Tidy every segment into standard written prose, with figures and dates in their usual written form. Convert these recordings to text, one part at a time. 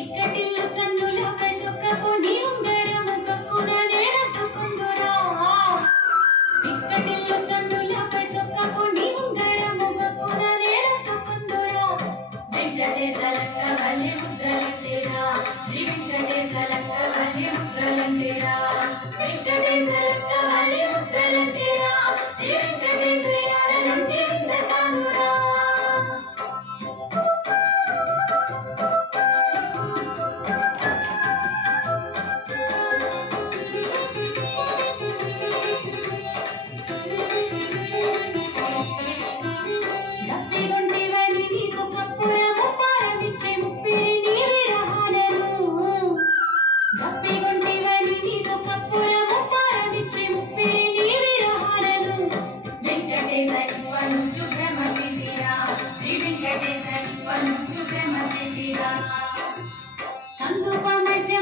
ఇక్కటిల్లు చన్నులపై చొక్కకొని ఉంగరము కప్పున నేనెత్తుకుందురా ఇక్కటిల్లు చన్నులపై చొక్కకొని ఉంగరము కప్పున నేనెత్తుకుందురా వెంకటేశ లంకవల్లి ముద్రలంటిరా శ్రీ వెంకటేశ లంకవల్లి ముద్రలంటిరా వెంకటేశ లంకవల్లి ముద్రలంటిరా శ్రీ వెంకటేశ యాడనుండి విందకానురా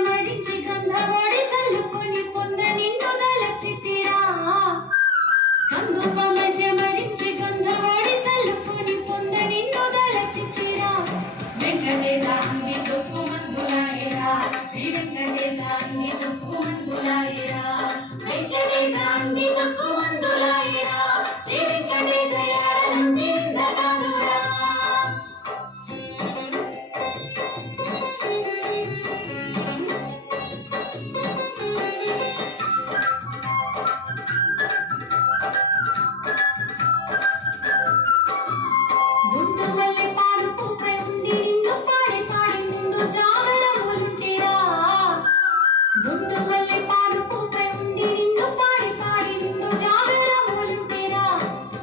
మరించి గంధవాడి చల్లుకొని పొంద నిన్ను దలచితిరా మరించి గంధవాడి చల్లుకొని పొంద నిన్ను దలచితిరా వెంకటేశ అంగి చొక్కు మందులాయిరా శ్రీ వెంకటేశ అంగి చొక్కు మందులాయిరా వెంకటేశ అంగి చొక్కు మందులాయిరా శ్రీ వెంకటేశ యాడ నుండి విందకానురా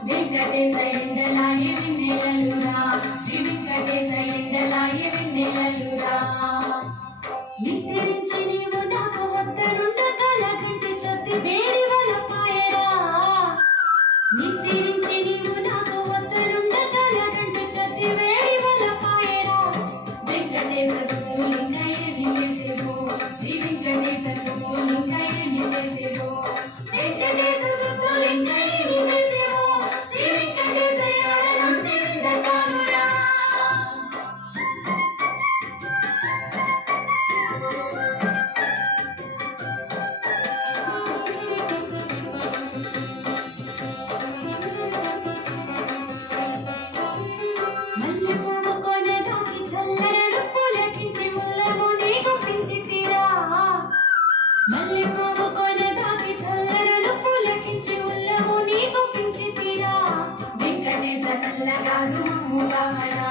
వెంకటేశ ఎండలాయి వెన్నెలలురా శ్రీ వెంకటేశ ఎండలాయి వెన్నెలలురా నిద్రించి నీవు నాకు వద్దనుండ కలగంటి చొత్తి వేడి వలపాయరా నిద్రించి నీవు నాకు వద్దనుండ కలగంటి చొత్తి వేడి వలపాయరా వెంకటేశ సుబ్బులింగయ్యని చేసేవో శ్రీ వెంకటేశ సుబ్బులింగయ్యని చేసేవో వెంకటేశ సుబ్బులింగయ్యని చేసేవో శ్రీ వెంకటేశ యాడ నుండి విందకానురా మల్లెపువ్వు కొనదాకి చల్లరను పులకించి ముల్లము నీకు పెంచితిరా మల్లెపువ్వు కొనదాకి చల్లరను పులకించి ముల్లము నీకు పెంచితిరా వెంకటేశ కల్లగాదు మమ్ము కామరా